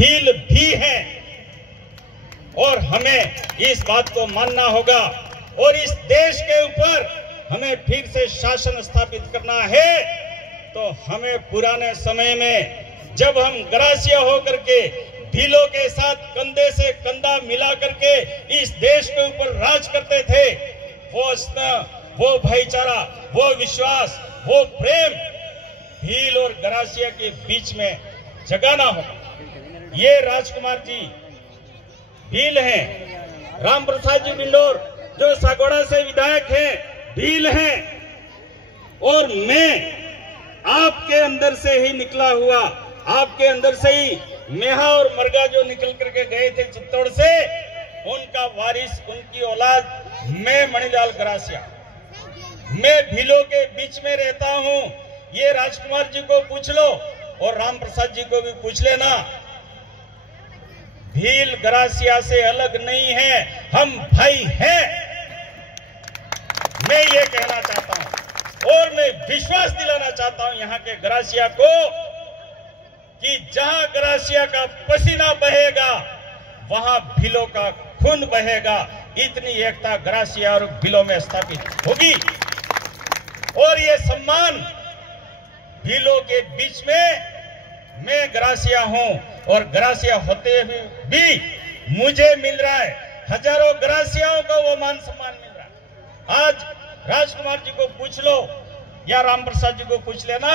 भील भी हैं और हमें इस बात को मानना होगा और इस देश के ऊपर हमें फिर से शासन स्थापित करना है। तो हमें पुराने समय में जब हम गरासिया होकर के भीलों के साथ कंधे से कंधा मिला करके इस देश के ऊपर राज करते थे, वो स्नेह, वो भाईचारा, वो विश्वास, वो प्रेम भील और गरासिया के बीच में जगाना होगा। ये राजकुमार जी भील हैं, राम प्रसाद जी डिंडोर जो सागवाड़ा से विधायक हैं भील हैं, और मैं आपके अंदर से ही निकला हुआ, आपके अंदर से ही मेहा और मरगा जो निकल करके गए थे चित्तौड़ से, उनका वारिस, उनकी औलाद मैं मणिलाल गरासिया, मैं भीलों के बीच में रहता हूं। ये राजकुमार जी को पूछ लो और राम प्रसाद जी को भी पूछ लेना, भील गरासिया से अलग नहीं है, हम भाई हैं। मैं ये कहना चाहता हूं और मैं विश्वास दिलाना चाहता हूं यहाँ के गरासिया को कि जहां गरासिया का पसीना बहेगा वहां भीलों का खून बहेगा। इतनी एकता गरासिया और भीलों में स्थापित होगी और ये सम्मान भीलों के बीच में मैं गरासिया हूं और गरासिया होते हुए भी मुझे मिल रहा है, हजारों गरासियाओं को वो मान सम्मान मिल रहा है। आज राजकुमार जी को पूछ लो या राम प्रसाद जी को पूछ लेना,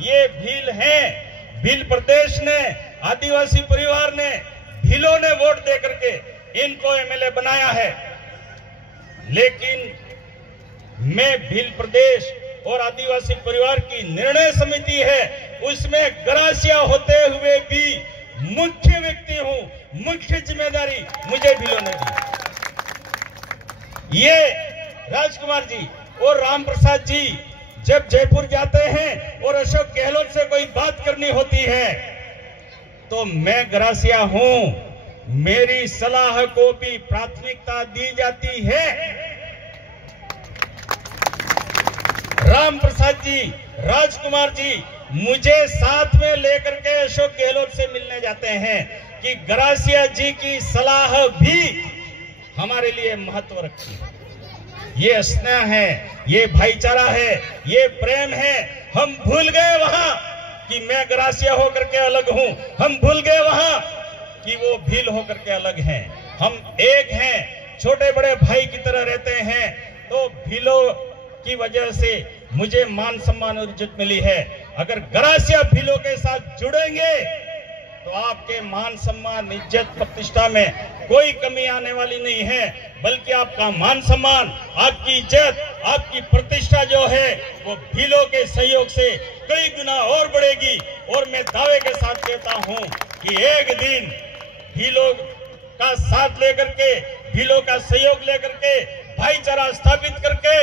ये भील हैं, भील प्रदेश ने, आदिवासी परिवार ने, भीलों ने वोट दे करके इनको एमएलए बनाया है। लेकिन मैं भील प्रदेश और आदिवासी परिवार की निर्णय समिति है, उसमें गरासिया होते हुए भी मुख्य व्यक्ति हूं, मुख्य जिम्मेदारी मुझे भीलों ने दी। ये राजकुमार जी और राम प्रसाद जी जब जयपुर जाते हैं और अशोक गहलोत से कोई बात करनी होती है तो मैं गरासिया हूं, मेरी सलाह को भी प्राथमिकता दी जाती है। राम प्रसाद जी, राजकुमार जी मुझे साथ में लेकर के अशोक गहलोत से मिलने जाते हैं कि गरासिया जी की सलाह भी हमारे लिए महत्व रखती है। ये स्नेह है, ये भाईचारा है, ये प्रेम है। हम भूल गए वहां कि मैं गरासिया होकर के अलग हूं, हम भूल गए वहां कि वो भील होकर के अलग हैं। हम एक हैं, छोटे बड़े भाई की तरह रहते हैं। तो भीलों की वजह से मुझे मान सम्मान और इज्जत मिली है। अगर गरासिया भीलों के साथ जुड़ेंगे तो आपके मान सम्मान, इज्जत, प्रतिष्ठा में कोई कमी आने वाली नहीं है, बल्कि आपका मान सम्मान, आपकी इज्जत, आपकी प्रतिष्ठा जो है वो भीलों के सहयोग से कई गुना और बढ़ेगी। और मैं दावे के साथ कहता हूं कि एक दिन भीलों का साथ लेकर के, भीलों का सहयोग लेकर के, भाईचारा स्थापित करके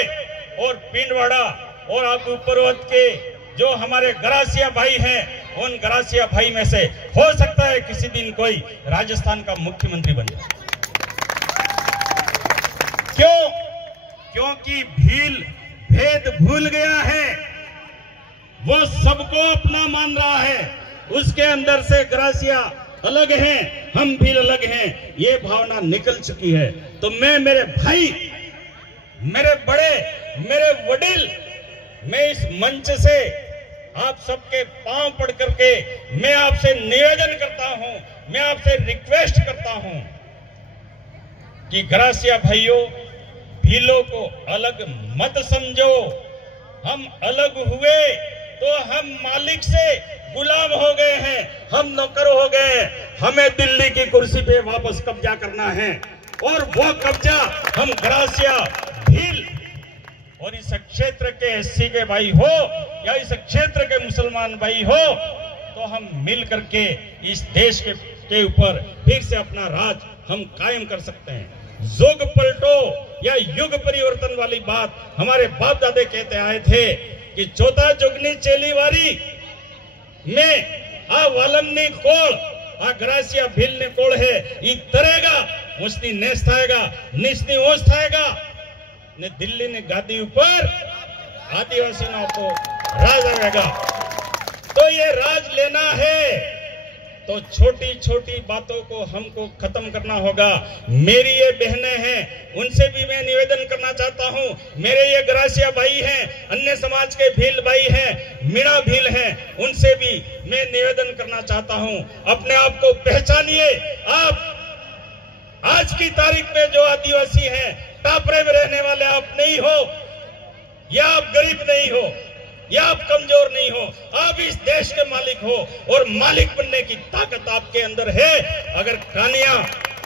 और पिंडवाड़ा और आगू पर्वत के जो हमारे गरासिया भाई हैं, उन गरासिया भाई में से हो सकता है किसी दिन कोई राजस्थान का मुख्यमंत्री बन जाए। क्यों? क्योंकि भील भेद भूल गया है, वो सबको अपना मान रहा है। उसके अंदर से गरासिया अलग हैं, हम भील अलग हैं, ये भावना निकल चुकी है। तो मैं, मेरे भाई, मेरे बड़े, मेरे वडील, मैं इस मंच से आप सबके पांव पड़ करके मैं आपसे निवेदन करता हूं, मैं आपसे रिक्वेस्ट करता हूं कि गरासिया भाइयों, भीलों को अलग मत समझो। हम अलग हुए तो हम मालिक से गुलाम हो गए हैं, हम नौकर हो गए हैं। हमें दिल्ली की कुर्सी पे वापस कब्जा करना है और वो कब्जा हम गरासिया, भील और इस क्षेत्र के एससी के भाई हो या इस क्षेत्र के मुसलमान भाई हो, तो हम मिल करके इस देश के ऊपर फिर से अपना राज हम कायम कर सकते हैं। युग पलटो या युग परिवर्तन वाली बात हमारे बाप दादे कहते आए थे कि चौथा जुगनी चेलीवारी में आ वालमनी कोल आ गरासिया भील ने कोल है ई तरेगा उसनी नेस थाएगा निस्नी ओस थाएगा ने दिल्ली ने गादी ऊपर आदिवासी को राज आएगा। तो ये राज लेना है तो छोटी छोटी बातों को हमको खत्म करना होगा। मेरी ये बहनें हैं, उनसे भी मैं निवेदन करना चाहता हूं। मेरे ये गरासिया भाई हैं, अन्य समाज के भील भाई हैं, मीणा भील हैं, उनसे भी मैं निवेदन करना चाहता हूं, अपने आप को पहचानिए। आप आज की तारीख में जो आदिवासी हैं, टापरे में रहने वाले आप नहीं हो, या आप गरीब नहीं हो, या आप कमजोर नहीं हो, आप इस देश के मालिक हो और मालिक बनने की ताकत आपके अंदर है। अगर कानिया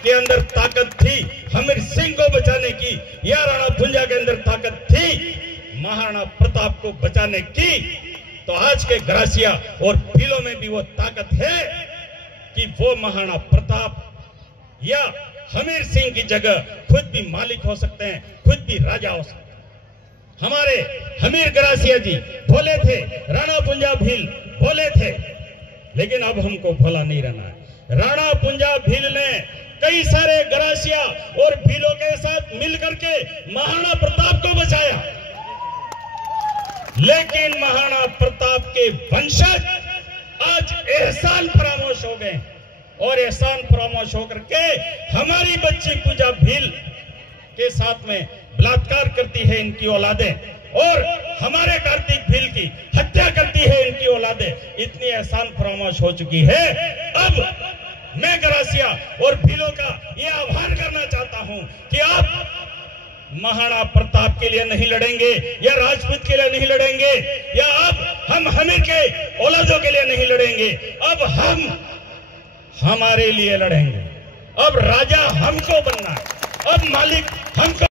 के अंदर ताकत थी हमीर सिंह को बचाने की, या राणा भुंजा के अंदर ताकत थी महाराणा प्रताप को बचाने की, तो आज के गरासिया और भीलों में भी वो ताकत है कि वो महाराणा प्रताप या हमीर सिंह की जगह खुद भी मालिक हो सकते हैं, खुद भी राजा हो सकते हैं। हमारे हमीर गरासिया जी बोले थे, राणा पुंजा भील बोले थे, लेकिन अब हमको भोला नहीं रहना है। राणा पुंजा भील ने कई सारे गरासिया और भीलों के साथ मिलकर के महाराणा प्रताप को बचाया, लेकिन महाराणा प्रताप के वंशज आज एहसान फरामोश हो गए, और एहसान फरामोश होकर के हमारी बच्ची पूजा भील के साथ में बलात्कार करती है इनकी औलादें, और हमारे कार्तिक भील की हत्या करती है इनकी औलादें। इतनी एहसान फरामोश हो चुकी है। अब मैं गरासिया और भीलों का ये आह्वान करना चाहता हूं कि आप महाराणा प्रताप के लिए नहीं लड़ेंगे, या राजपूत के लिए नहीं लड़ेंगे, या अब हम हमीर के औलादों के लिए नहीं लड़ेंगे, अब हम हमारे लिए लड़ेंगे। अब राजा हमको बनना है, अब मालिक हमको